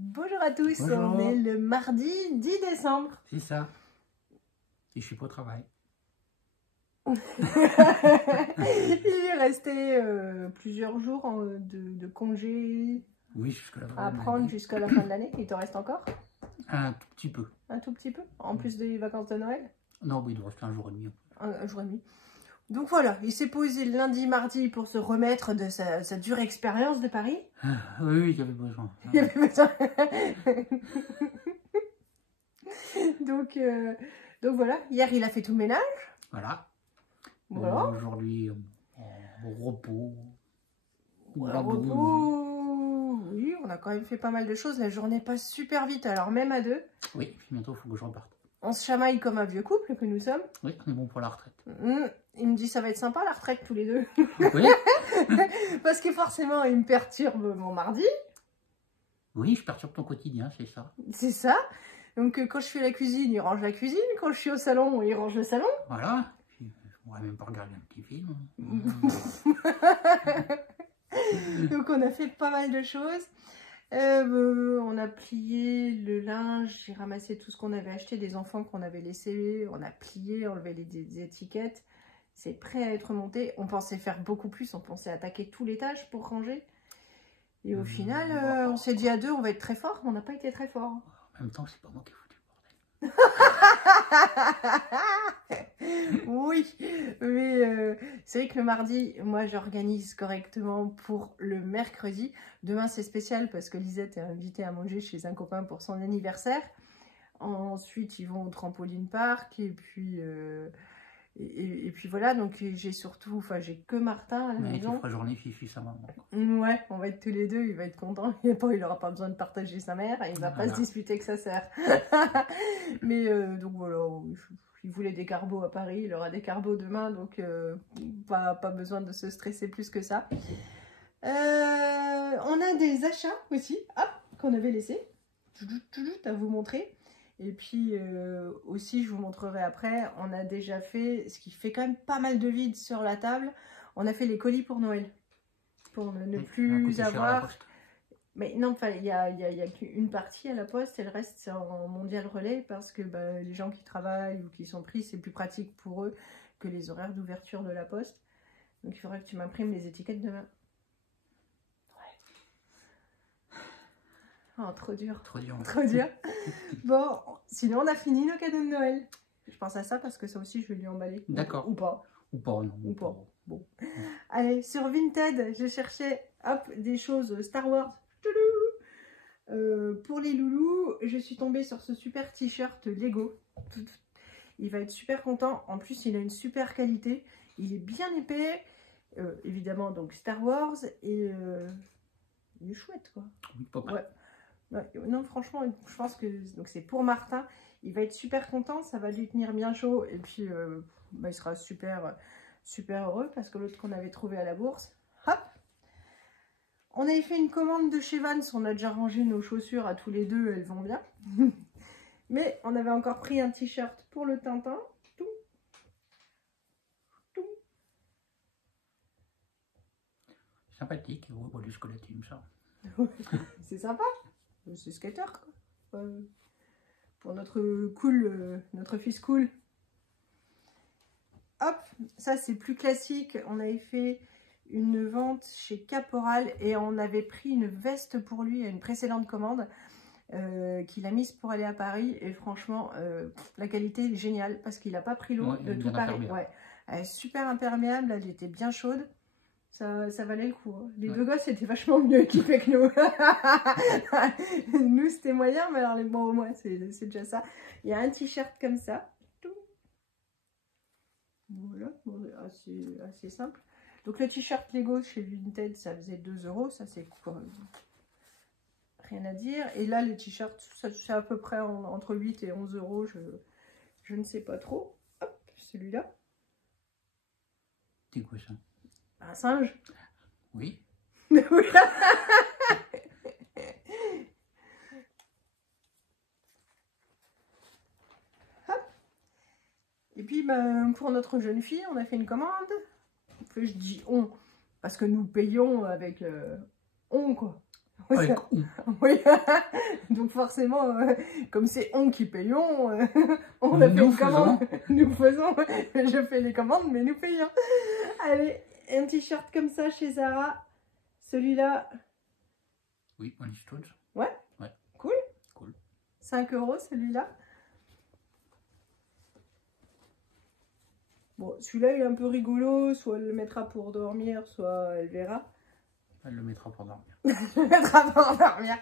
Bonjour à tous, Bonjour. on est le mardi 10 décembre. C'est ça. Et je suis pas au travail. Il est resté plusieurs jours de congé Oui, jusqu'à la fin à de prendre l'année. jusqu'à la fin de l'année. Il te reste encore Un tout petit peu. un tout petit peu, en plus des vacances de Noël, Non, oui, il doit rester un jour et demi. un jour et demi. Donc voilà, il s'est posé le lundi, mardi pour se remettre de sa dure expérience de Paris. Ah, oui, j'avais besoin. Il avait besoin. donc voilà, hier il a fait tout le ménage. Voilà. Voilà. Aujourd'hui, en repos. Un repos. Oui, on a quand même fait pas mal de choses. La journée passe super vite, alors même à deux. Oui, puis bientôt, il faut que je reparte. On se chamaille comme un vieux couple que nous sommes. Oui, on est bon pour la retraite. Il me dit ça va être sympa la retraite tous les deux. Oui, Parce que forcément il me perturbe mon mardi. oui, je perturbe ton quotidien, c'est ça. C'est ça. Donc quand je fais la cuisine, il range la cuisine. Quand je suis au salon, il range le salon. Voilà. Puis, je pourrais même pas regarder un petit film. Donc on a fait pas mal de choses. On a plié le linge, j'ai ramassé tout ce qu'on avait acheté des enfants qu'on avait laissé, on a plié, enlevé des étiquettes. C'est prêt à être monté. On pensait faire beaucoup plus, on pensait attaquer tout l'étage pour ranger. Et au final, on s'est dit à deux, on va être très fort, mais on n'a pas été très fort. En même temps, c'est pas moi qui ai foutu le bordel. Oui, mais c'est vrai que le mardi, moi j'organise correctement pour le mercredi. Demain c'est spécial parce que Lisette est invitée à manger chez un copain pour son anniversaire. Ensuite ils vont au trampoline park et puis voilà, donc j'ai surtout, enfin j'ai que Martin à la Mais tu maison. feras journée fifi sa maman. Ouais, on va être tous les deux, il va être content. Et après, il n'aura pas besoin de partager sa mère et il va pas se disputer avec sa sœur. Mais donc voilà, il voulait des carbos à Paris, il aura des carbos demain, donc pas besoin de se stresser plus que ça. On a des achats aussi, hop, qu'on avait laissés, à vous montrer. Et puis aussi, je vous montrerai après, on a déjà fait, ce qui fait quand même pas mal de vide sur la table, on a fait les colis pour Noël. Pour ne plus avoir... Mais non, il y a qu'une partie à la poste et le reste c'est en mondial relais parce que les gens qui travaillent ou qui sont pris, c'est plus pratique pour eux que les horaires d'ouverture de la poste. Donc il faudrait que tu m'imprimes les étiquettes demain. Ouais. Oh, trop dur. Trop dur. Trop dur. Bon, sinon on a fini nos cadeaux de Noël. Je pense à ça parce que ça aussi je vais lui emballer. D'accord. Ou pas. Ou pas, non. Ou pas. Bon. Allez, sur Vinted, je cherchais hop, des choses Star Wars. Pour les loulous, je suis tombée sur ce super t-shirt Lego. Il va être super content. En plus, il a une super qualité. Il est bien épais. Évidemment, donc Star Wars. Et il est chouette, quoi. Oui, pas mal. Ouais. Ouais, non, franchement, je pense que c'est pour Martin. Il va être super content. Ça va lui tenir bien chaud. Et puis, il sera super heureux parce que l'autre qu'on avait trouvé à la bourse, hop. On avait fait une commande de chez Vans, on a déjà rangé nos chaussures à tous les deux, elles vont bien. Mais on avait encore pris un t-shirt pour le Tintin. Sympathique, au lieu de team, ça. C'est sympa, c'est skater quoi. Pour notre cool, notre fils cool. Hop, ça c'est plus classique, on avait fait une vente chez Caporal et on avait pris une veste pour lui à une précédente commande qu'il a mise pour aller à Paris et franchement la qualité est géniale parce qu'il n'a pas pris l'eau de tout Paris. Ouais. Elle est super imperméable, elle était bien chaude, ça valait le coup. Hein. Les deux gosses étaient vachement mieux équipés que nous. Nous c'était moyen, mais alors les bons au moins c'est déjà ça. Il y a un t-shirt comme ça. Voilà, assez simple. Donc le t-shirt Lego chez Vinted, ça faisait 2 €, ça c'est quoi, rien à dire. Et là les t-shirts, c'est à peu près entre 8 et 11 €, je ne sais pas trop. Hop, celui-là. C'est quoi ça? Un singe. Oui. Et puis pour notre jeune fille, on a fait une commande. Je dis on, parce que nous payons avec on quoi. Avec on. Oui, donc forcément, comme c'est on qui payons, on a fait Nous une commande. faisons. Nous faisons, je fais les commandes, mais nous payons. Allez, un t-shirt comme ça chez Zara. Celui-là, Oui, Rolling Stones. ouais, Ouais. Cool. Cool. 5 € celui-là. Bon, celui-là il est un peu rigolo, soit elle le mettra pour dormir, soit elle verra. Elle le mettra pour dormir. Elle le mettra pour dormir.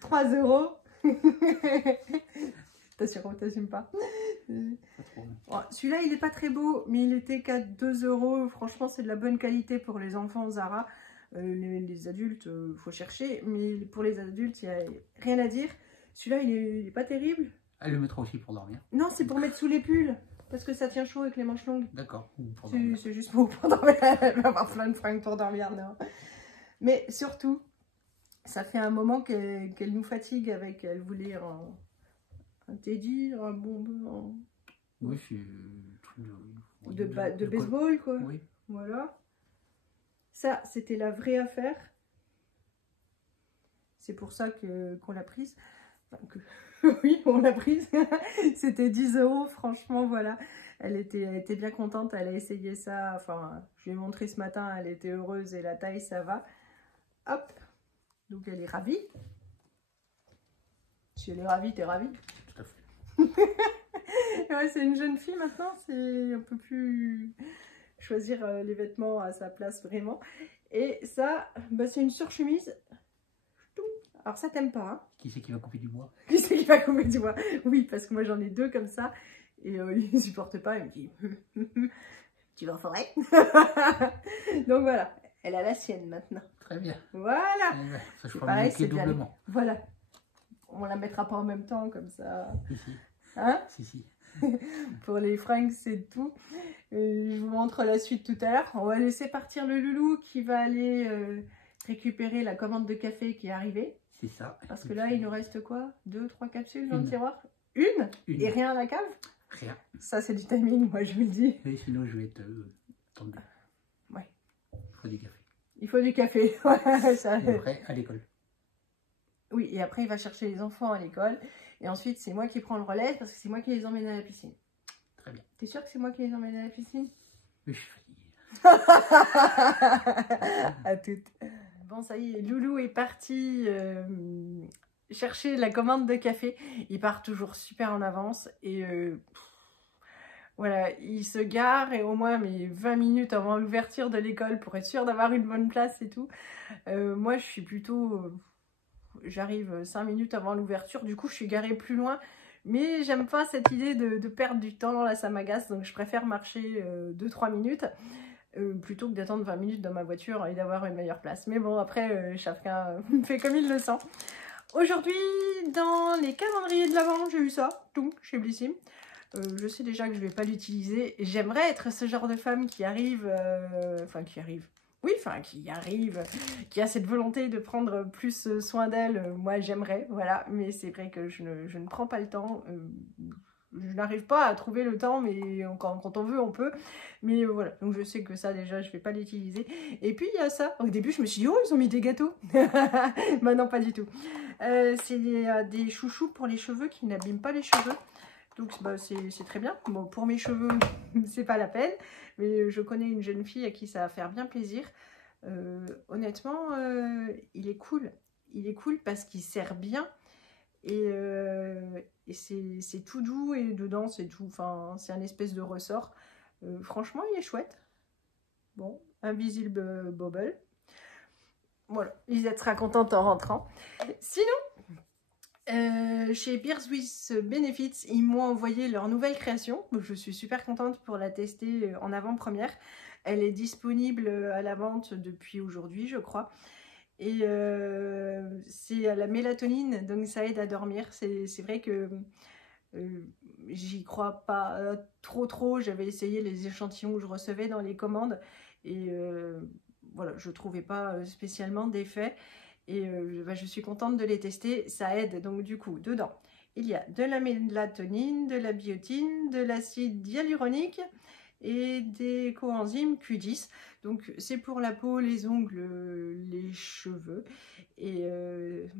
3 €. T'assumes pas. Pas trop. Bon, celui-là il est pas très beau, mais il était qu'à 2 €. Franchement, c'est de la bonne qualité pour les enfants Zara. Les adultes, faut chercher, mais pour les adultes, il n'y a rien à dire. Celui-là, il est pas terrible. Elle le mettra aussi pour dormir. Non, c'est pour mettre sous les pulls, parce que ça tient chaud avec les manches longues. D'accord. Ou pour dormir. C'est juste pour dormir. Elle va avoir plein de fringues pour dormir, non. Mais surtout, ça fait un moment qu'elle nous fatigue avec. Elle voulait un teddy, un bonbon Oui, c'est de baseball, quoi. Oui. Voilà. Ça, c'était la vraie affaire. C'est pour ça qu'on l'a prise. Enfin, oui, on l'a prise. C'était 10 €, franchement, voilà. Elle était bien contente, elle a essayé ça. Enfin, je lui ai montré ce matin, elle était heureuse et la taille, ça va. Hop. Donc, elle est ravie. Si elle est ravie, t'es ravie. Tout à fait. Ouais, c'est une jeune fille maintenant, on peut plus choisir les vêtements à sa place vraiment. Et ça, bah, c'est une surchemise. Alors ça t'aime pas, hein? Qui c'est qui va couper du bois? Qui c'est qui va couper du bois? Oui, parce que moi j'en ai 2 comme ça et il ne supporte pas, il me dit tu vas en forêt? Donc voilà, elle a la sienne maintenant. Très bien. Voilà. Ça, je Pareil, c'est doublement. Voilà. On la mettra pas en même temps comme ça. Ici. Hein? Si. Pour les fringues, c'est tout. Je vous montre la suite tout à l'heure. On va laisser partir le loulou qui va aller récupérer la commande de café qui est arrivée. C'est ça. Parce que là, il nous reste quoi? 2, 3 capsules dans le Une. tiroir? Une? Une. Et rien à la cave? Rien. Ça, c'est du timing, moi, je vous le dis. Et sinon, je vais être tendu. Ouais. Il faut du café. Il faut du café. Ouais, ça... Et après, à l'école. Oui, et après, il va chercher les enfants à l'école. Et ensuite, c'est moi qui prends le relais parce que c'est moi qui les emmène à la piscine. Très bien. T'es sûr que c'est moi qui les emmène à la piscine? Oui, je suis. À toutes. Bon, ça y est, Loulou est parti chercher la commande de café. Il part toujours super en avance et voilà, il se gare et au moins 20 minutes avant l'ouverture de l'école pour être sûr d'avoir une bonne place et tout. Moi, je suis plutôt... j'arrive 5 minutes avant l'ouverture, du coup, je suis garée plus loin. Mais j'aime pas cette idée de perdre du temps, là, ça m'agace. Donc, je préfère marcher 2-3 minutes. Plutôt que d'attendre 20 minutes dans ma voiture et d'avoir une meilleure place. Mais bon, après, chacun fait comme il le sent. Aujourd'hui, dans les calendriers de l'Avent, j'ai eu ça, donc chez Blissim. Je sais déjà que je ne vais pas l'utiliser. J'aimerais être ce genre de femme qui arrive... qui a cette volonté de prendre plus soin d'elle. Moi, j'aimerais, voilà. Mais c'est vrai que je ne prends pas le temps. Je n'arrive pas à trouver le temps, mais quand on veut, on peut. Mais voilà, donc je sais que ça, déjà, je ne vais pas l'utiliser. Et puis, il y a ça. Au début, je me suis dit, oh, ils ont mis des gâteaux. Bah non, pas du tout. C'est des chouchous pour les cheveux qui n'abîment pas les cheveux. Donc, bah, c'est très bien. Bon, pour mes cheveux, c'est pas la peine. Mais je connais une jeune fille à qui ça va faire bien plaisir. Honnêtement, il est cool. Il est cool parce qu'il sert bien. Et c'est tout doux et dedans c'est tout, enfin c'est un espèce de ressort. Franchement il est chouette. Bon, Invisible Bobble. Voilà, Lisette sera contente en rentrant. Sinon, chez Beers with Benefits, ils m'ont envoyé leur nouvelle création. Je suis super contente pour la tester en avant-première. Elle est disponible à la vente depuis aujourd'hui, je crois. Et c'est la mélatonine, donc ça aide à dormir. C'est vrai que j'y crois pas trop. J'avais essayé les échantillons que je recevais dans les commandes et voilà, je trouvais pas spécialement d'effet. Et bah, je suis contente de les tester. Ça aide donc du coup dedans. Il y a de la mélatonine, de la biotine, de l'acide hyaluronique et des coenzymes Q10. Donc c'est pour la peau, les ongles, les cheveux. Et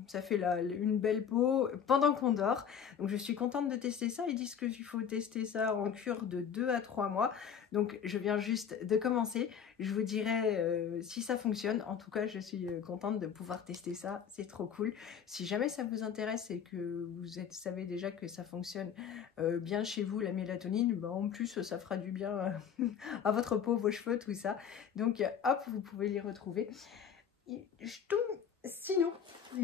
ça fait une belle peau pendant qu'on dort. Donc je suis contente de tester ça. Ils disent qu'il faut tester ça en cure de 2 à 3 mois. Donc je viens juste de commencer. Je vous dirai si ça fonctionne. En tout cas, je suis contente de pouvoir tester ça. C'est trop cool. Si jamais ça vous intéresse et que vous savez déjà que ça fonctionne bien chez vous, la mélatonine, bah, en plus ça fera du bien à votre peau, vos cheveux, tout ça. Donc hop, vous pouvez les retrouver. Sinon,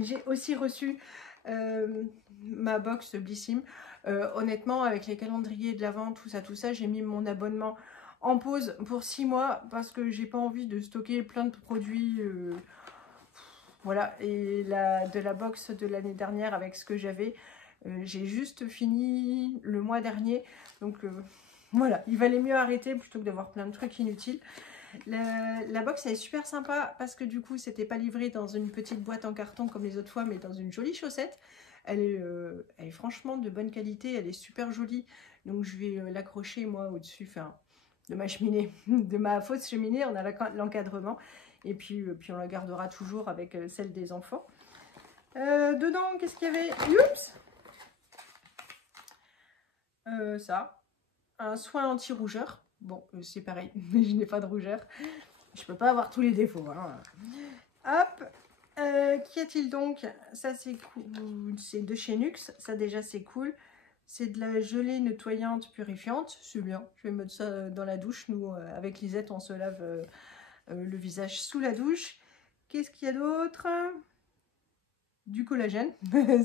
j'ai aussi reçu ma box Blissim. Honnêtement, avec les calendriers de l'Avent, tout ça, j'ai mis mon abonnement en pause pour 6 mois parce que j'ai pas envie de stocker plein de produits. Voilà, et de la box de l'année dernière avec ce que j'avais, j'ai juste fini le mois dernier. Donc voilà, il valait mieux arrêter plutôt que d'avoir plein de trucs inutiles. La box elle est super sympa parce que du coup c'était pas livré dans une petite boîte en carton comme les autres fois, mais dans une jolie chaussette. Elle est franchement de bonne qualité, elle est super jolie. Donc je vais l'accrocher moi au-dessus de ma cheminée, de ma fausse cheminée. On a l'encadrement et puis on la gardera toujours avec celle des enfants. Dedans qu'est-ce qu'il y avait? Oups, ça, un soin anti-rougeur. Bon, c'est pareil, mais je n'ai pas de rougeur. Je peux pas avoir tous les défauts. Hein. Hop, qu'y a-t-il donc? Ça, c'est cool. C'est de chez Nux. Ça, déjà, c'est cool. C'est de la gelée nettoyante purifiante. C'est bien. Je vais mettre ça dans la douche. Nous, avec Lisette, on se lave le visage sous la douche. Qu'est-ce qu'il y a d'autre? Du collagène.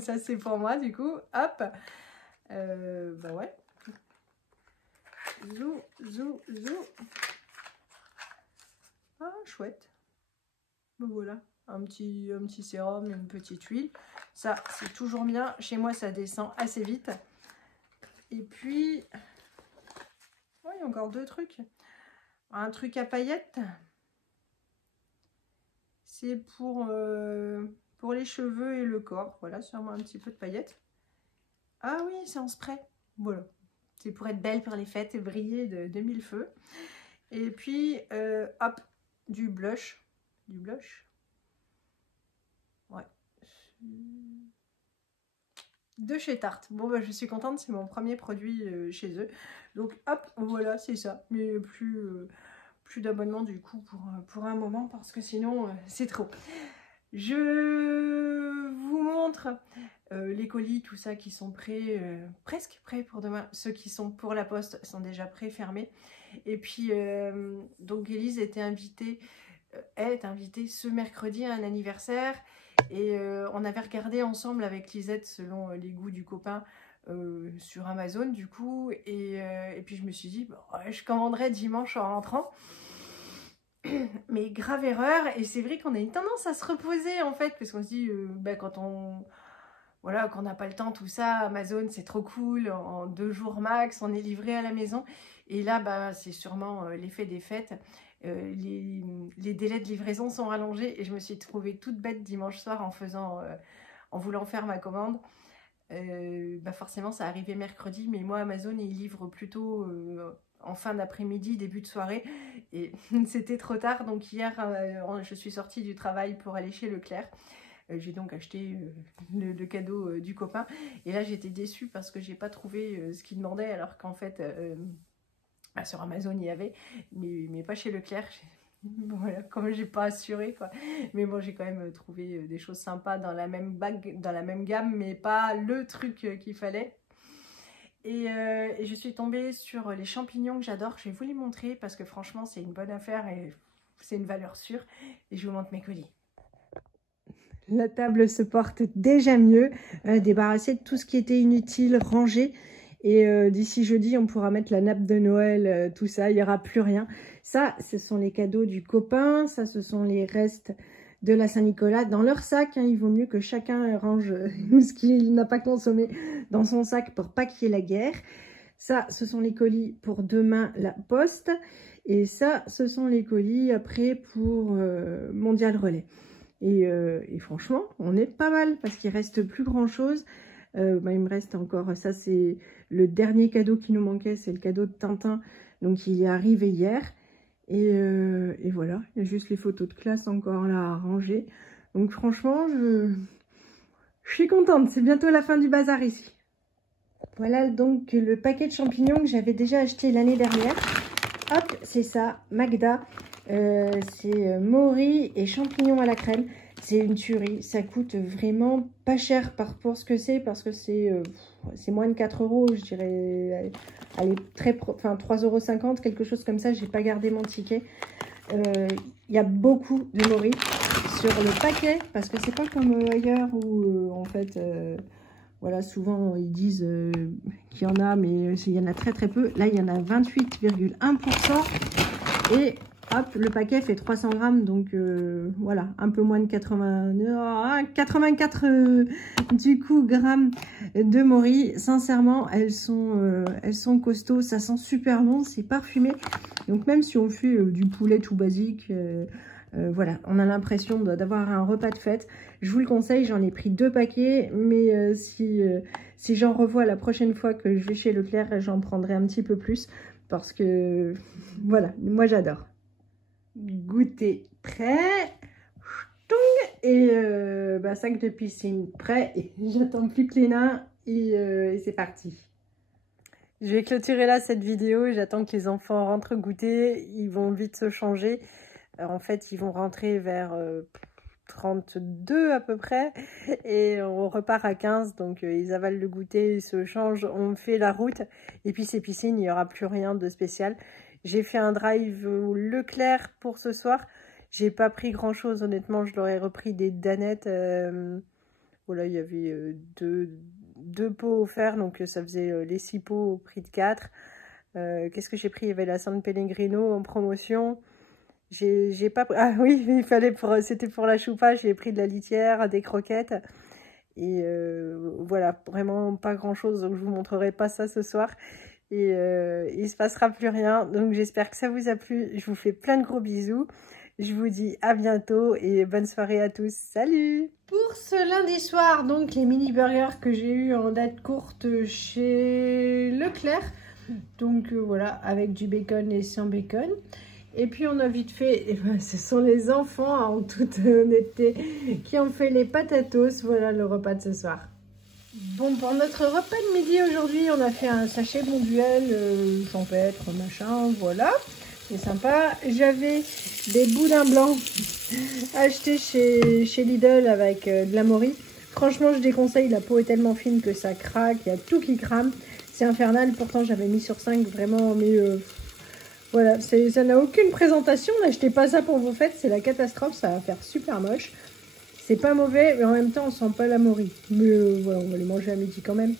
Ça, c'est pour moi, du coup. Hop. Bah ouais. Zou. Ah, chouette. Ben voilà, un petit sérum, une petite huile. Ça, c'est toujours bien. Chez moi, ça descend assez vite. Et puis, oh, il y a encore 2 trucs. Un truc à paillettes. C'est pour les cheveux et le corps. Voilà, sûrement un petit peu de paillettes. Ah oui, c'est en spray. Voilà. C'est pour être belle pour les fêtes et briller de 1000 feux. Et puis, hop, du blush. Du blush. Ouais. De chez Tarte. Bon, bah, je suis contente, c'est mon premier produit chez eux. Donc, hop, voilà, c'est ça. Mais plus d'abonnement du coup pour un moment parce que sinon, c'est trop. Je vous montre les colis, tout ça qui sont prêts, presque prêts pour demain. Ceux qui sont pour la poste sont déjà préfermés. Et puis, donc Élise est invitée ce mercredi à un anniversaire. Et on avait regardé ensemble avec Lisette selon les goûts du copain sur Amazon du coup. Et puis je me suis dit, bon, je commanderai dimanche en rentrant. Mais grave erreur. Et c'est vrai qu'on a une tendance à se reposer en fait. Parce qu'on se dit, quand qu'on n'a pas le temps, tout ça, Amazon c'est trop cool. En 2 jours max, on est livré à la maison. Et là, c'est sûrement l'effet des fêtes. Les délais de livraison sont rallongés et je me suis trouvée toute bête dimanche soir en voulant faire ma commande. Forcément ça arrivait mercredi, mais moi Amazon il livre plutôt en fin d'après-midi, début de soirée, et c'était trop tard. Donc hier je suis sortie du travail pour aller chez Leclerc. J'ai donc acheté le cadeau du copain et là j'étais déçue parce que j'ai pas trouvé ce qu'il demandait, alors qu'en fait sur Amazon il y avait, mais pas chez Leclerc. Voilà, comme j'ai pas assuré quoi. Mais bon, j'ai quand même trouvé des choses sympas dans la même gamme, mais pas le truc qu'il fallait. Et je suis tombée sur les champignons que j'adore. Je vais vous les montrer parce que franchement c'est une bonne affaire et c'est une valeur sûre. Et je vous montre mes colis. La table se porte déjà mieux, débarrassée de tout ce qui était inutile, rangé. Et d'ici jeudi, on pourra mettre la nappe de Noël, tout ça, il n'y aura plus rien. Ça, ce sont les cadeaux du copain, ça, ce sont les restes de la Saint-Nicolas dans leur sac. Hein. Il vaut mieux que chacun range ce qu'il n'a pas consommé dans son sac pour pas qu'il y ait la guerre. Ça, ce sont les colis pour demain, la poste. Et ça, ce sont les colis après pour Mondial Relais. Et franchement, on est pas mal parce qu'il reste plus grand-chose. Il me reste encore, ça c'est le dernier cadeau qui nous manquait, c'est le cadeau de Tintin, donc il est arrivé hier. Et voilà, il y a juste les photos de classe encore là à ranger. Donc franchement, je suis contente. C'est bientôt la fin du bazar ici. Voilà donc le paquet de champignons que j'avais déjà acheté l'année dernière. Hop, c'est ça, Magda. C'est Mori et champignons à la crème. C'est une tuerie. Ça coûte vraiment pas cher pour ce que c'est, parce que c'est moins de 4 €, je dirais. Allez, enfin 3,50 €, quelque chose comme ça. J'ai pas gardé mon ticket. Il y a beaucoup de Mori sur le paquet, parce que c'est pas comme ailleurs où en fait voilà, souvent ils disent qu'il y en a, mais il y en a très très peu. Là il y en a 28,1% et hop, le paquet fait 300 grammes, donc voilà, un peu moins de 84 du coup grammes de Mori. Sincèrement, elles sont costauds, ça sent super bon, c'est parfumé. Donc même si on fait du poulet tout basique, voilà, on a l'impression d'avoir un repas de fête. Je vous le conseille, j'en ai pris 2 paquets, mais si j'en revois la prochaine fois que je vais chez Leclerc, j'en prendrai un petit peu plus, parce que voilà, moi j'adore. Goûter prêt, et sac de piscine prêt, et j'attends plus que les nains, et c'est parti. Je vais clôturer là cette vidéo, j'attends que les enfants rentrent goûter, ils vont vite se changer. En fait, ils vont rentrer vers 32 à peu près, et on repart à 15, donc ils avalent le goûter, ils se changent, on fait la route, et puis ces piscines, il n'y aura plus rien de spécial. J'ai fait un drive au Leclerc pour ce soir, j'ai pas pris grand chose honnêtement, je leur ai repris des danettes, voilà, il y avait deux pots offerts, donc ça faisait les 6 pots au prix de 4. Qu'est-ce que j'ai pris? Il y avait la San Pellegrino en promotion. J'ai pas pris... Ah oui, il fallait c'était pour la choupa, j'ai pris de la litière, des croquettes. Et voilà, vraiment pas grand chose, donc je vous montrerai pas ça ce soir. Et il se passera plus rien, donc j'espère que ça vous a plu. Je vous fais plein de gros bisous. Je vous dis à bientôt et bonne soirée à tous. Salut! Pour ce lundi soir, donc les mini burgers que j'ai eu en date courte chez Leclerc. Donc voilà, avec du bacon et sans bacon. Et puis on a vite fait, et ben, ce sont les enfants, en toute honnêteté, qui ont fait les patatos. Voilà le repas de ce soir. Bon, pour notre repas de midi aujourd'hui, on a fait un sachet Bonduelle, champêtre, machin, voilà. C'est sympa. J'avais des boudins blancs achetés chez Lidl avec de la Mori. Franchement, je déconseille, la peau est tellement fine que ça craque, il y a tout qui crame. C'est infernal, pourtant j'avais mis sur 5 vraiment, mais voilà, ça n'a aucune présentation. N'achetez pas ça pour vos fêtes, c'est la catastrophe, ça va faire super moche. C'est pas mauvais, mais en même temps on sent pas la Mori. Mais voilà, on va les manger à midi quand même.